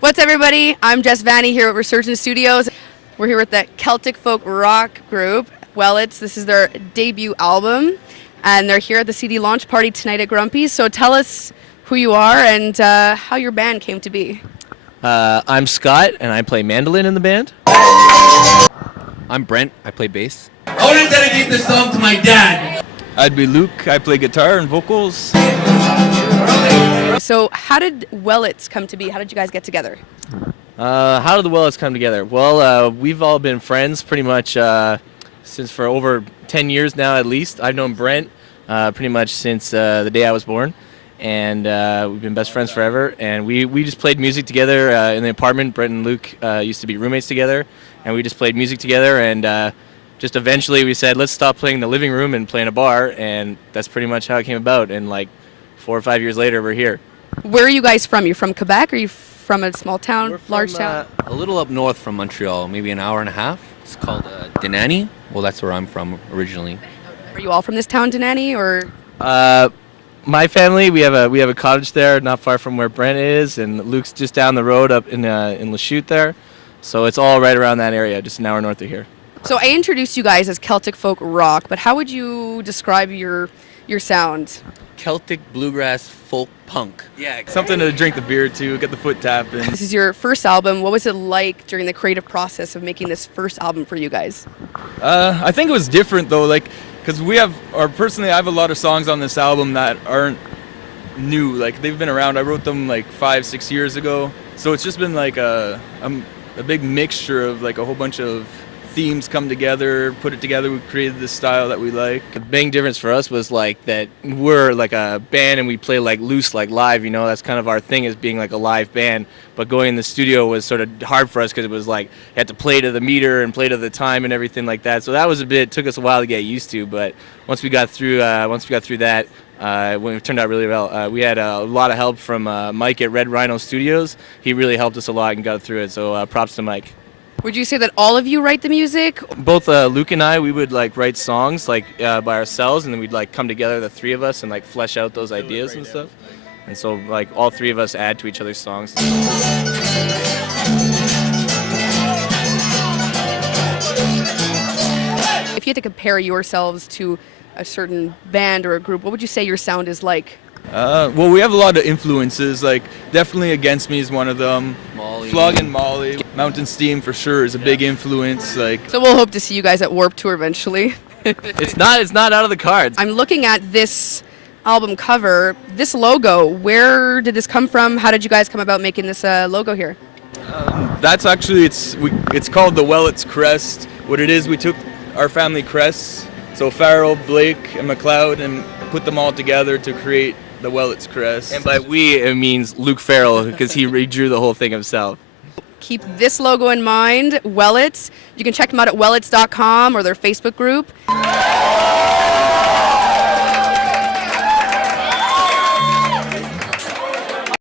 What's everybody? I'm Jess Vani here at Resurgent Studios. We're here with the Celtic folk rock group, Wellits. This is their debut album, and they're here at the CD launch party tonight at Grumpy's. So tell us who you are and how your band came to be. I'm Scott, and I play mandolin in the band. I'm Brent. I play bass. I want to dedicate this song to my dad. I'd be Luke. I play guitar and vocals. So how did Wellits come to be? How did you guys get together? How did the Wellits come together? Well, we've all been friends pretty much since for over 10 years now at least. I've known Brent pretty much since the day I was born, and we've been best friends forever. And we just played music together in the apartment. Brent and Luke used to be roommates together, and we just played music together. And just eventually we said, let's stop playing in the living room and play in a bar, and that's pretty much how it came about. And like 4 or 5 years later, we're here. Where are you guys from? You're from Quebec? Or are you from a small town, We're from, large town? a little up north from Montreal, maybe an hour and a half. It's called Denani. Well, that's where I'm from originally. Are you all from this town, Denani, or? My family, we have a cottage there, not far from where Brent is, and Luke's just down the road up in Lachute there. So it's all right around that area, just an hour north of here. So I introduced you guys as Celtic folk rock, but how would you describe your sound? Celtic bluegrass folk punk. Yeah, something to drink the beer to, get the foot tapping. This is your first album. What was it like during the creative process of making this first album for you guys? I think it was different though, like, because personally I have a lot of songs on this album that aren't new. Like, they've been around. I wrote them like 5-6 years ago. So it's just been like a big mixture of like a whole bunch of themes come together, put it together, we created this style that we like. The big difference for us was like that we're like a band and we play like loose, like live, you know, that's kind of our thing, is being like a live band. But going in the studio was sort of hard for us because it was like you had to play to the meter and play to the time and everything like that. So that was took us a while to get used to, but once we got through that, when it turned out really well. We had a lot of help from Mike at Resurgent Studios. He really helped us a lot and got through it, so props to Mike. Would you say that all of you write the music? Both Luke and I, we would like write songs like by ourselves, and then we'd like come together, the three of us, and like flesh out those ideas and stuff. And so like all three of us add to each other's songs. If you had to compare yourselves to a certain band or a group, what would you say your sound is like? Well, we have a lot of influences, like definitely Against Me is one of them. Molly. Flog and Molly. Mountain Steam for sure is a big influence. Like, So we'll hope to see you guys at Warped Tour eventually. It's not out of the cards. I'm looking at this album cover, this logo. Where did this come from? How did you guys come about making this logo here? that's actually, it's called the Wellits crest. What it is, we took our family crests, so Farrell, Blake, and McLeod, and put them all together to create the Wellits crest. And by we, it means Luke Farrell, because he redrew the whole thing himself. Keep this logo in mind, Wellits. You can check them out at wellits.com or their Facebook group.